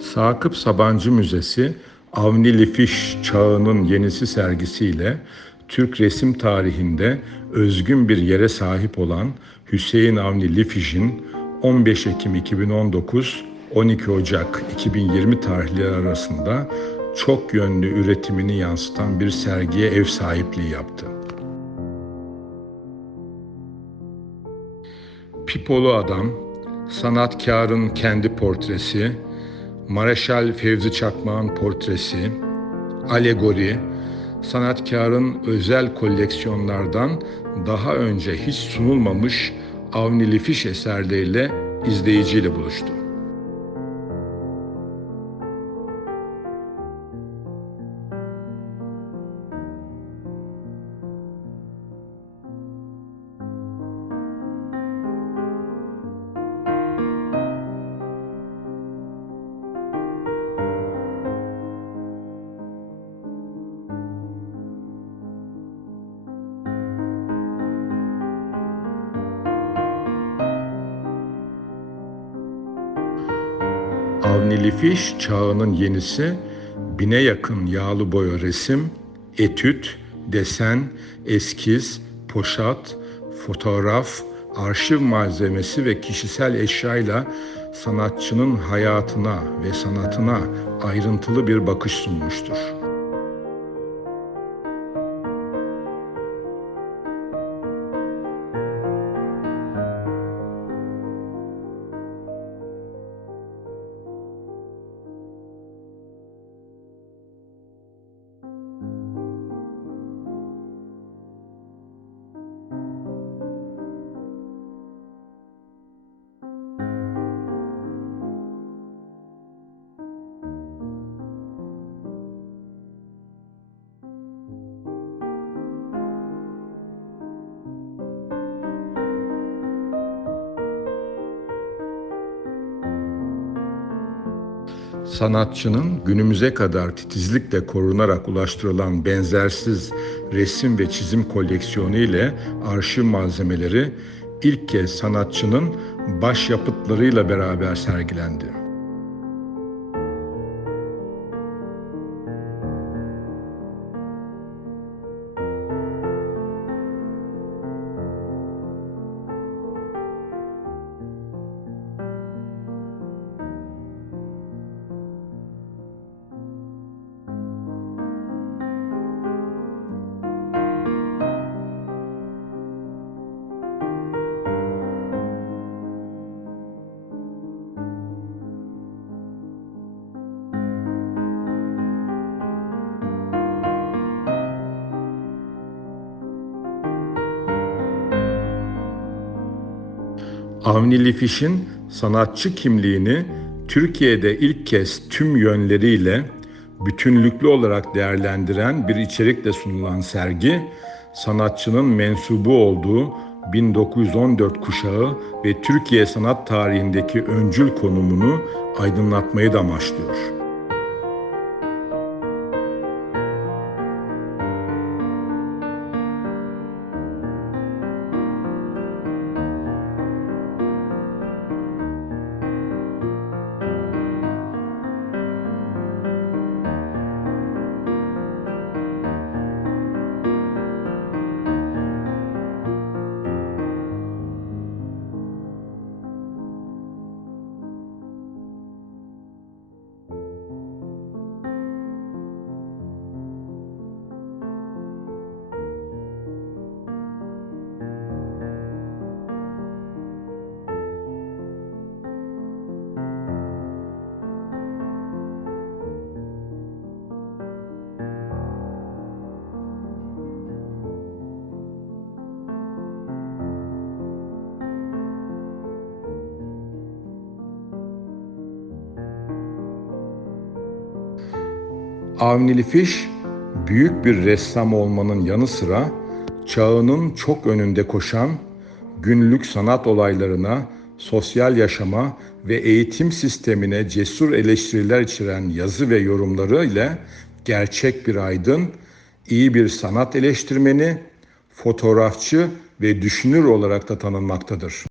Sakıp Sabancı Müzesi, Avni Lifiş Çağının Yenisi sergisiyle Türk resim tarihinde özgün bir yere sahip olan Hüseyin Avni Lifiş'in 15 Ekim 2019 12 Ocak 2020 tarihleri arasında çok yönlü üretimini yansıtan bir sergiye ev sahipliği yaptı. Pipolu Adam, sanatkarın kendi portresi, Mareşal Fevzi Çakmak'ın portresi, alegori, sanatkarın özel koleksiyonlardan daha önce hiç sunulmamış Avni Lifiş eserleriyle izleyiciyle buluştu. Avni Lifiş çağının yenisi bine yakın yağlı boya resim, etüt, desen, eskiz, poşat, fotoğraf, arşiv malzemesi ve kişisel eşyayla sanatçının hayatına ve sanatına ayrıntılı bir bakış sunmuştur. Sanatçının günümüze kadar titizlikle korunarak ulaştırılan benzersiz resim ve çizim koleksiyonu ile arşiv malzemeleri ilk kez sanatçının başyapıtlarıyla beraber sergilendi. Avni Lifiş'in sanatçı kimliğini Türkiye'de ilk kez tüm yönleriyle bütünlüklü olarak değerlendiren bir içerikle sunulan sergi, sanatçının mensubu olduğu 1914 kuşağı ve Türkiye sanat tarihindeki öncül konumunu aydınlatmayı da amaçlıyor. Avni Lifiş büyük bir ressam olmanın yanı sıra çağının çok önünde koşan günlük sanat olaylarına, sosyal yaşama ve eğitim sistemine cesur eleştiriler içeren yazı ve yorumları ile gerçek bir aydın, iyi bir sanat eleştirmeni, fotoğrafçı ve düşünür olarak da tanınmaktadır.